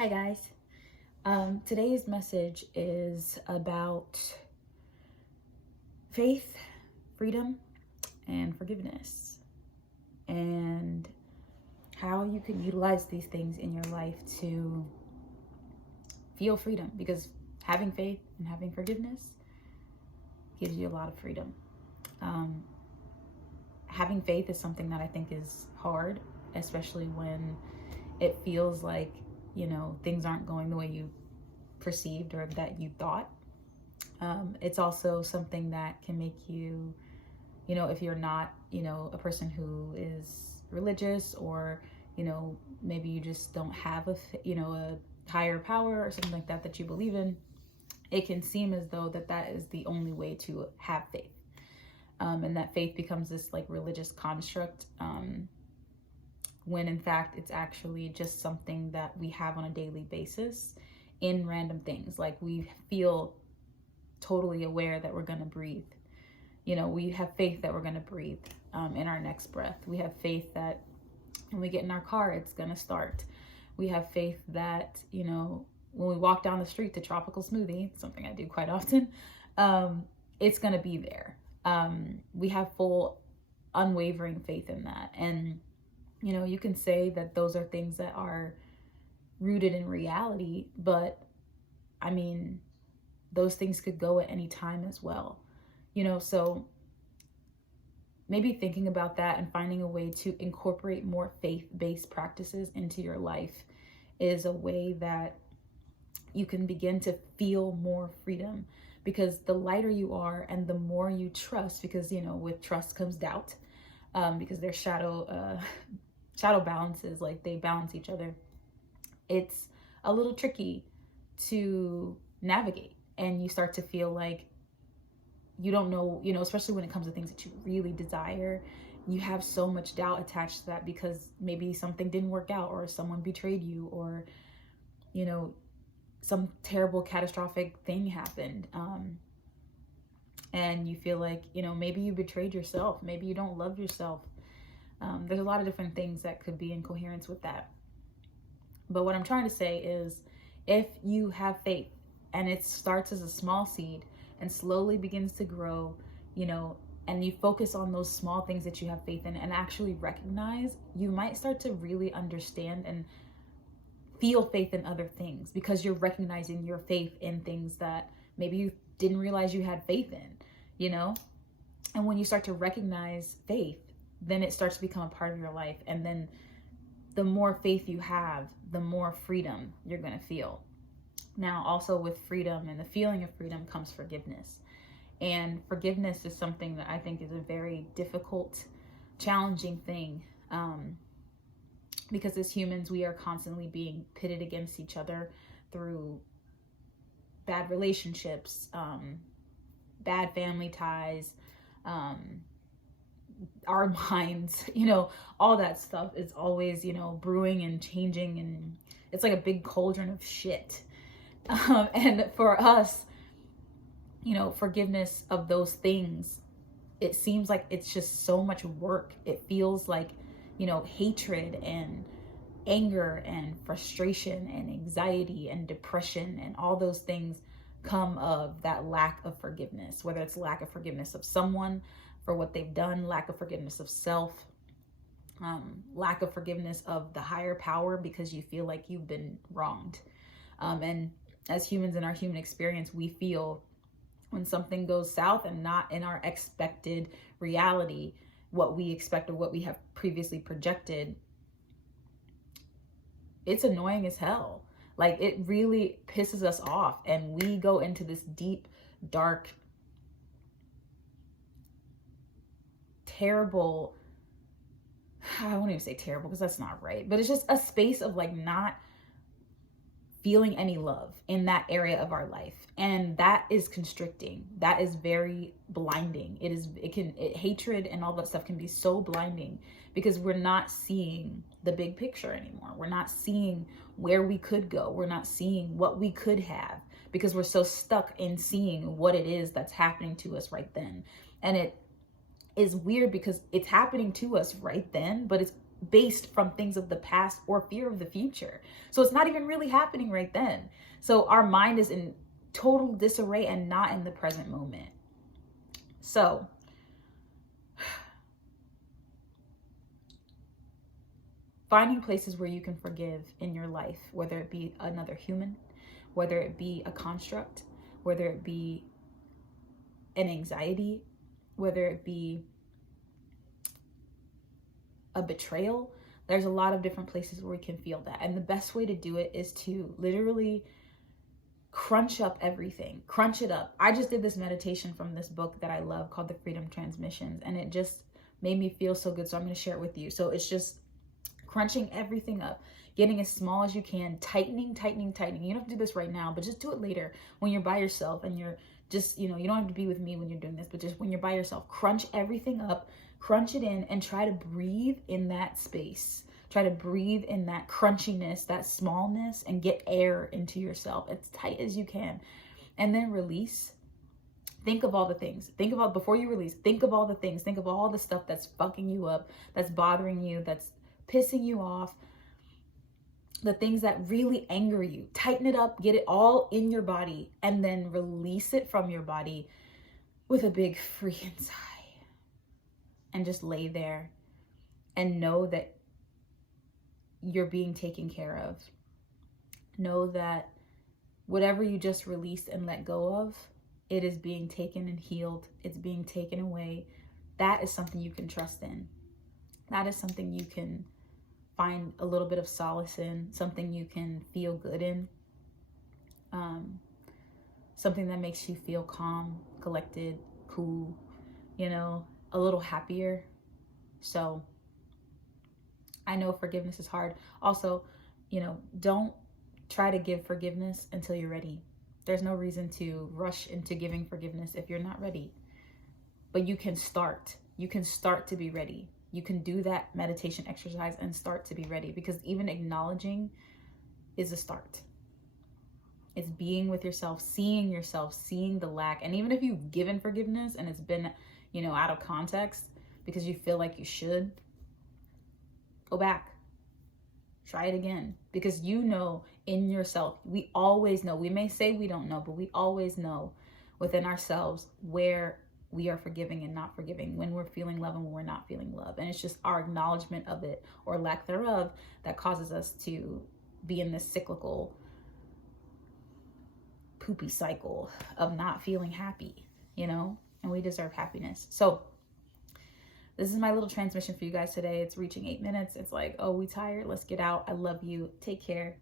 Hi guys. Today's message is about faith, freedom, and forgiveness, and how you can utilize these things in your life to feel freedom, because having faith and having forgiveness gives you a lot of freedom. Having faith is something that I think is hard, especially when it feels like things aren't going the way you perceived or that you thought. It's also something that can make you, if you're not, a person who is religious, or, maybe you just don't have a higher power or something like that you believe in, it can seem as though that is the only way to have faith. And that faith becomes this like religious construct, when in fact it's actually just something that we have on a daily basis in random things. Like, we feel totally aware that we're going to breathe. We have faith that we're going to breathe in our next breath. We have faith that when we get in our car, it's going to start. We have faith that, when we walk down the street to tropical smoothie, something I do quite often, it's going to be there. We have full, unwavering faith in that. And you can say that those are things that are rooted in reality, but I mean, those things could go at any time as well. So maybe thinking about that and finding a way to incorporate more faith-based practices into your life is a way that you can begin to feel more freedom, because the lighter you are and the more you trust, because with trust comes doubt, because they're shadow balances, like they balance each other. It's a little tricky to navigate, and you start to feel like you don't know, especially when it comes to things that you really desire. You have so much doubt attached to that because maybe something didn't work out, or someone betrayed you, or some terrible catastrophic thing happened, and you feel like maybe you betrayed yourself, maybe you don't love yourself. There's a lot of different things that could be in coherence with that. But what I'm trying to say is, if you have faith and it starts as a small seed and slowly begins to grow, and you focus on those small things that you have faith in and actually recognize, you might start to really understand and feel faith in other things, because you're recognizing your faith in things that maybe you didn't realize you had faith in, And when you start to recognize faith, then it starts to become a part of your life. And then the more faith you have, the more freedom you're going to feel. Now, also with freedom and the feeling of freedom comes forgiveness. And forgiveness is something that I think is a very difficult, challenging thing. Because as humans, we are constantly being pitted against each other through bad relationships, bad family ties, our minds, all that stuff is always, brewing and changing, and it's like a big cauldron of shit. And for us, forgiveness of those things, it seems like it's just so much work. It feels like, hatred and anger and frustration and anxiety and depression and all those things come of that lack of forgiveness, whether it's lack of forgiveness of someone for what they've done, lack of forgiveness of self, lack of forgiveness of the higher power because you feel like you've been wronged. And as humans in our human experience, we feel when something goes south and not in our expected reality, what we expect or what we have previously projected, it's annoying as hell. Like, it really pisses us off, and we go into this deep, dark, terrible, I won't even say terrible because that's not right, but it's just a space of like not feeling any love in that area of our life. And that is constricting. That is very blinding. Hatred and all that stuff can be so blinding because we're not seeing the big picture anymore. We're not seeing where we could go. We're not seeing what we could have because we're so stuck in seeing what it is that's happening to us right then. And it is weird because it's happening to us right then, but it's based from things of the past or fear of the future. So it's not even really happening right then. So our mind is in total disarray and not in the present moment. So finding places where you can forgive in your life, whether it be another human, whether it be a construct, whether it be an anxiety, whether it be a betrayal. There's a lot of different places where we can feel that. And the best way to do it is to literally crunch up everything. Crunch it up. I just did this meditation from this book that I love called The Freedom Transmissions, and it just made me feel so good. So I'm going to share it with you. So it's just crunching everything up, getting as small as you can, tightening. You don't have to do this right now, but just do it later when you're by yourself and you're just, you don't have to be with me when you're doing this, but just when you're by yourself, crunch everything up, crunch it in, and try to breathe in that space. Try to breathe in that crunchiness, that smallness, and get air into yourself as tight as you can. And then release. Think of all the things. Think about, before you release, think of all the things. Think of all the stuff that's fucking you up, that's bothering you, that's pissing you off, the things that really anger you. Tighten it up, get it all in your body, and then release it from your body with a big freaking sigh. And just lay there and know that you're being taken care of. Know that whatever you just released and let go of, it is being taken and healed. It's being taken away. That is something you can trust in. That is something you can find a little bit of solace in, something you can feel good in, something that makes you feel calm, collected, cool, a little happier. So I know forgiveness is hard. Also, don't try to give forgiveness until you're ready. There's no reason to rush into giving forgiveness if you're not ready. But you can start. You can start to be ready. You can do that meditation exercise and start to be ready, because even acknowledging is a start. It's being with yourself, seeing the lack. And even if you've given forgiveness and it's been, out of context because you feel like you should, go back. Try it again, because in yourself, we always know. We may say we don't know, but we always know within ourselves where we are forgiving and not forgiving, when we're feeling love and when we're not feeling love. And it's just our acknowledgement of it, or lack thereof, that causes us to be in this cyclical poopy cycle of not feeling happy, and we deserve happiness. So this is my little transmission for you guys today. It's reaching 8 minutes. It's like, oh, we tired. Let's get out. I love you. Take care.